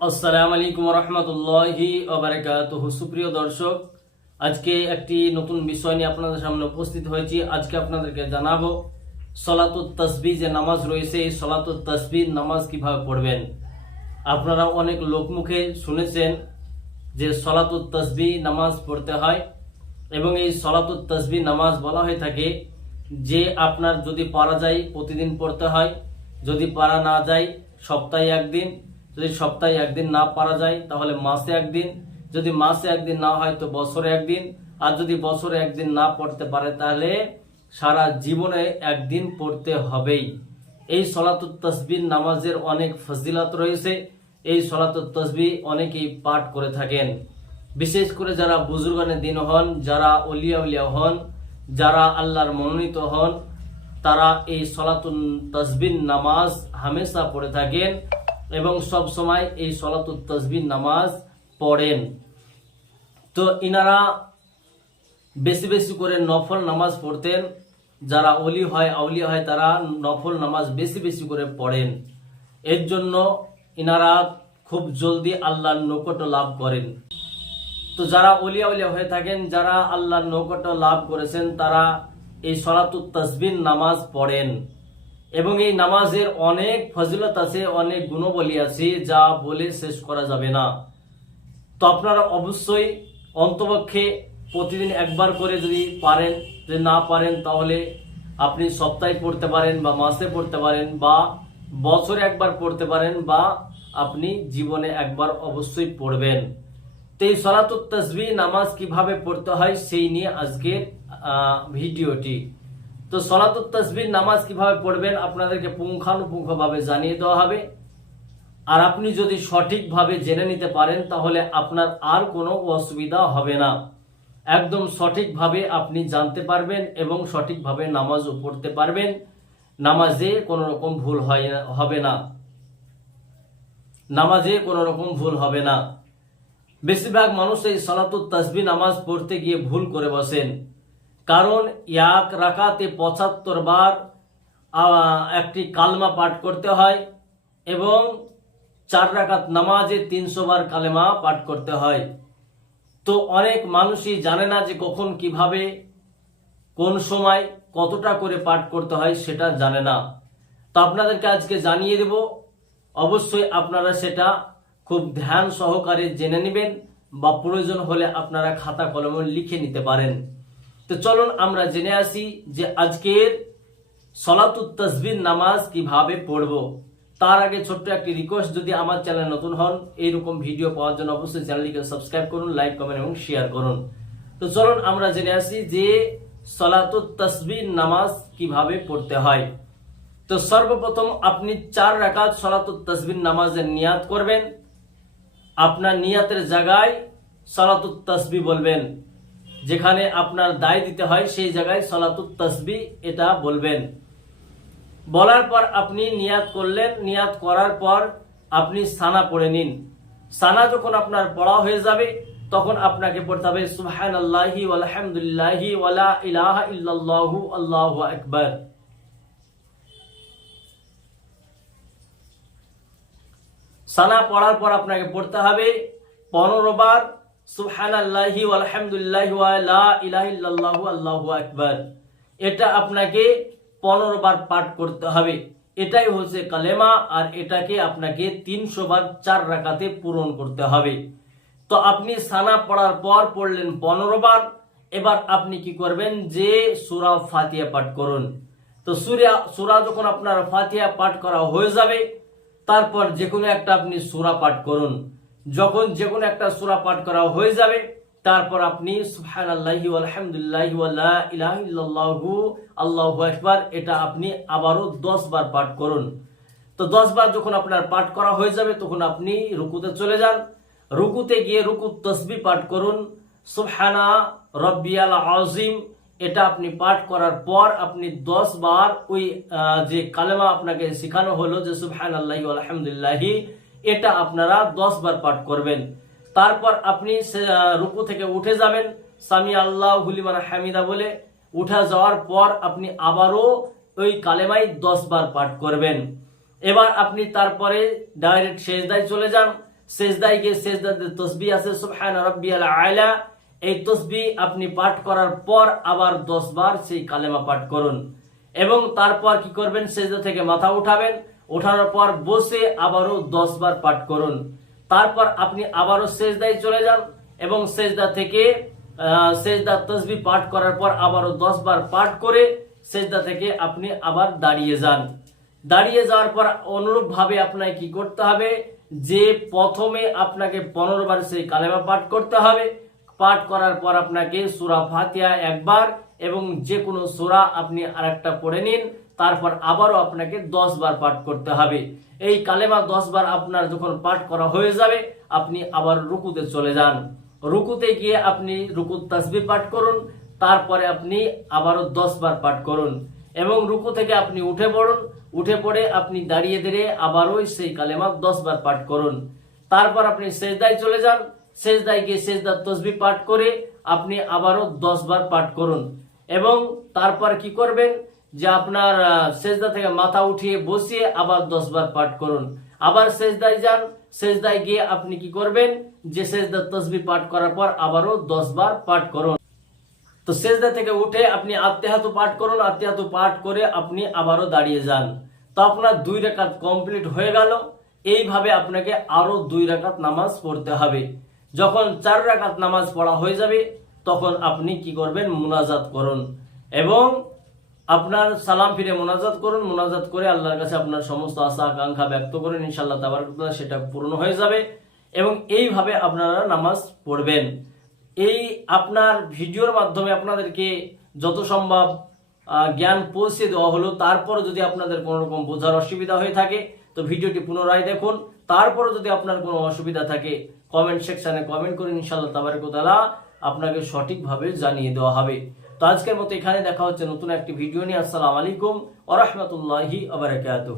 আসসালামু আলাইকুম রহমতুল্লাহি ওবারাকাতুহ। সুপ্রিয় দর্শক, আজকে একটি নতুন বিষয় নিয়ে আপনাদের সামনে উপস্থিত হয়েছি। আজকে আপনাদেরকে জানাব, সলাতুত তসবি যে নামাজ রয়েছে, এই সলাতুত তসবি নামাজ কীভাবে পড়বেন? আপনারা অনেক লোকমুখে শুনেছেন যে সলাতুত তসবি নামাজ পড়তে হয় এবং এই সলাতুত তসবি নামাজ বলা হয়ে থাকে যে আপনার যদি পারা যায়, প্রতিদিন পড়তে হয়। যদি পারা না যায়, সপ্তাহে একদিন যদি সপ্তাহে একদিন না পারা যায়, তাহলে মাসে একদিন। যদি মাসে একদিন না হয়, তো বছরে একদিন। আর যদি বছরে একদিন না পড়তে পারে, তাহলে সারা জীবনে একদিন পড়তে হবেই। এই সলাতুত তসবির নামাজের অনেক ফজিলত রয়েছে। এই সলাতুত তসবি অনেকেই পাঠ করে থাকেন। বিশেষ করে যারা বুজুর্গানের দিন হন, যারা অলিয়া উলিয়া হন, যারা আল্লাহর মনোনীত হন, তারা এই সলাতুন তসবির নামাজ হামেশা পড়ে থাকেন। এবং সব সময় এই সলাতুল তসবির নামাজ পড়েন। তো ইনারা বেশি বেশি করে নফল নামাজ পড়তেন। যারা অলি হয়, আউলিয়া হয়, তারা নফল নামাজ বেশি বেশি করে পড়েন। এর জন্য ইনারা খুব জলদি আল্লাহর নৌকট লাভ করেন। তো যারা অলিয়া উলিয়া হয়ে থাকেন, যারা আল্লাহর নৌকট লাভ করেছেন, তারা এই সলাতুত তসবির নামাজ পড়েন। এবং এই নামাজের অনেক ফজিলত আছে, অনেক গুণবলী আছে, যা বলে শেষ করা যাবে না। তো আপনারা অবশ্যই অন্তপক্ষে প্রতিদিন একবার করে যদি পারেন, যদি না পারেন, তাহলে আপনি সপ্তাহে পড়তে পারেন বা মাসে পড়তে পারেন বা বছরে একবার পড়তে পারেন বা আপনি জীবনে একবার অবশ্যই পড়বেন। তো এই সলাতুত তসবি নামাজ কীভাবে পড়তে হয়, সেই নিয়ে আজকের ভিডিওটি। তো সলাতুত তসবির নামাজ কীভাবে পড়বেন আপনাদেরকে পুঙ্খানুপুঙ্খভাবে জানিয়ে দেওয়া হবে। আর আপনি যদি সঠিকভাবে জেনে নিতে পারেন, তাহলে আপনার আর কোনো অসুবিধা হবে না। একদম সঠিকভাবে আপনি জানতে পারবেন এবং সঠিকভাবে নামাজও পড়তে পারবেন। নামাজে কোনো রকম ভুল হয় হবে না। নামাজে কোনো রকম ভুল হবে না। বেশিরভাগ মানুষ এই সলাতুত তসবি নামাজ পড়তে গিয়ে ভুল করে বসেন। কারণ এক রাকাতে পঁচাত্তর বার একটি কালমা পাঠ করতে হয় এবং চার রাকাত নামাজে তিনশো বার কালেমা পাঠ করতে হয়। তো অনেক মানুষই জানে না যে কখন কীভাবে, কোন সময় কতটা করে পাঠ করতে হয় সেটা জানে না। তো আপনাদেরকে আজকে জানিয়ে দেব, অবশ্যই আপনারা সেটা খুব ধ্যান সহকারে জেনে নেবেন বা প্রয়োজন হলে আপনারা খাতা কলমে লিখে নিতে পারেন। তো চলুন আমরা জেনে আসি যে আজকের সলাতুত তসবির নামাজ কীভাবে পড়ব। তার আগে ছোট্ট একটি রিকোয়েস্ট যদি আমার চ্যানেল নতুন হন, এইরকম ভিডিও পাওয়ার জন্য অবশ্যই চ্যানেলটিকে সাবস্ক্রাইব করুন লাইক কমেন্ট এবং শেয়ার করুন। তো চলুন আমরা জেনে আসি যে সলাতুত তসবির নামাজ কীভাবে পড়তে হয়। তো সর্বপ্রথম আপনি চার রাকাত সলাতুত তসবির নামাজের নিয়াত করবেন। আপনার নিয়াতের জায়গায় সলাতুত তসবি বলবেন। যেখানে আপনার দায় দিতে হয়, সেই জায়গায় সলাতুত তসবি এটা বলবেন। বলার পর আপনি নিয়াত করলেন, নিয়াত করার পর আপনি সানা পড়ে নিন। সানা যখন আপনার পড়া হয়ে যাবে, তখন আপনাকে পড়তে হবে সুবহান আল্লাহি আলহামদুলিল্লাহি ওয়ালা ইলাহা আল্লাহু আকবার। সানা পড়ার পর আপনাকে পড়তে হবে, পনেরো বার সুবহান আল্লাহি আলহামদুলিল্লাহি ওয়ালা ইলাহা ইল্লাল্লাহু আল্লাহু আকবার। এটা আপনাকে পনেরো বার পাঠ করতে হবে। এটাই হচ্ছে কালেমা আর এটাকে আপনাকে তিনশো বার চার রাকাতে পূরণ করতে হবে। তো আপনি সানা পড়ার পর পড়লেন পনেরো বার, এবার আপনি কি করবেন? যে সুরা ফাতিহা পাঠ করুন। তো সুরা সুরা যখন আপনার ফাতিহা পাঠ করা হয়ে যাবে, তারপর যে কোনো একটা আপনি সুরা পাঠ করুন। যখন যে কোনো একটা সুরা পাঠ করা হয়ে যাবে, তারপর আপনি আল্লাহি আল্লাহু এটা আপনি আবারও দশ বার পাঠ করুন। তো দশ বার যখন আপনার পাঠ করা হয়ে যাবে, তখন আপনি রুকুতে চলে যান। রুকুতে গিয়ে রুকু তসবি পাঠ করুন। সুবহানা রব্বিয়াল আজিম এটা আপনি পাঠ করার পর আপনি দশ বার ওই যে কালেমা আপনাকে শেখানো হলো যে সুবহান আল্লাহি আলহামদুলিল্লাহি এটা আপনারা দশ বার পাঠ করবেন। তারপর আপনি রুকু থেকে উঠে যাবেন। সামি আল্লাহ হুলিমান হামিদা বলে উঠা যাওয়ার পর আপনি আবারও ওই কালেমাই দশ বার পাঠ করবেন। এবার আপনি তারপরে ডাইরেক্ট সেজদায় চলে যান। সেজদায় গিয়ে সেজদাতে তসবি আছে, সুবহান রাব্বিয়াল আলা। এই তসবি আপনি পাঠ করার পর আবার দশ বার সেই কালেমা পাঠ করুন। এবং তারপর কি করবেন? সেজদা থেকে মাথা উঠাবেন। ওঠানোর পর বসে আবারও দশ বার পাঠ করুন। তারপর আপনি আবারও সেজদায় চলে যান এবং সেজদা থেকে সেজদা তসবি পাঠ করার পর আবারও দশ বার পাঠ করে সেজদা থেকে আপনি আবার দাঁড়িয়ে যান। দাঁড়িয়ে যাওয়ার পর অনুরূপ ভাবে আপনাকে কি করতে হবে? যে প্রথমে আপনাকে পনেরো বার সেই কালেমা পাঠ করতে হবে। পাঠ করার পর আপনাকে সুরা ফাতিয়া একবার এবং যে কোনো সুরা আপনি আরেকটা পড়ে নিন। তারপর আবারও আপনাকে দশ বার পাঠ করতে হবে। এই কালেমা দশ বার আপনার যখন পাঠ করা হয়ে যাবে, আপনি আবার রুকুতে চলে যান। রুকুতে গিয়ে আপনি রুকুত তাসবি পাঠ করুন, তারপরে আপনি আবারও দশ বার পাঠ করুন এবং রুকু থেকে আপনি উঠে পড়ুন, উঠে পড়ে আপনি দাঁড়িয়ে দাঁড়িয়ে আবারও সেই কালেমা দশ বার পাঠ করুন। তারপর আপনি সেজদায় চলে যান, সেজদায় গিয়ে সেজদার তসবি পাঠ করে আপনি আবারও দশ বার পাঠ করুন এবং তারপর কি করবেন? যে আপনার সেজদা থেকে মাথা উঠিয়ে বসিয়ে আবার দশ বার পাঠ করুন। আবার সেজদায় যান, সেজদায় গিয়ে আপনি কি করবেন? যে সেজদার তসবি পাঠ করার পর আবারও দশ বার পাঠ করুন। তো সেজদা থেকে উঠে আপনি আত্মেহাতু পাঠ করুন আত্মেহাতু পাঠ করে আপনি আবারও দাঁড়িয়ে যান। তো আপনার দুই রেখাত কমপ্লিট হয়ে গেল। এইভাবে আপনাকে আরও দুই রাকাত নামাজ পড়তে হবে। যখন চার রাকাত নামাজ পড়া হয়ে যাবে, তখন আপনি কি করবেন? মুনাজাত করুন। এবং আপনার সালাম ফিরে মোনাজাত করুন, মোনাজাত করে আল্লাহর কাছে আপনার সমস্ত আশা, আকাঙ্ক্ষা ব্যক্ত করুন ইনশাল্লাহ তাবার সেটা পূর্ণ হয়ে যাবে এবং এইভাবে আপনারা নামাজ পড়বেন। এই আপনার ভিডিওর মাধ্যমে আপনাদেরকে যত সম্ভব জ্ঞান পৌঁছে দেওয়া হলো তারপর যদি আপনাদের কোনো রকম বোঝার অসুবিধা হয়ে থাকে, তো ভিডিওটি পুনরায় দেখুন। তারপর যদি আপনার কোনো অসুবিধা থাকে কমেন্ট সেকশানে কমেন্ট করুন ইনশাল্লাহ তাবারকতালা আপনাকে সঠিকভাবে জানিয়ে দেওয়া হবে। তো আজকের মতো এখানে দেখা হচ্ছে নতুন একটি ভিডিও নিয়ে। আসসালামু আলাইকুম ওরহমতুল্লাহি আবরাকাতুহ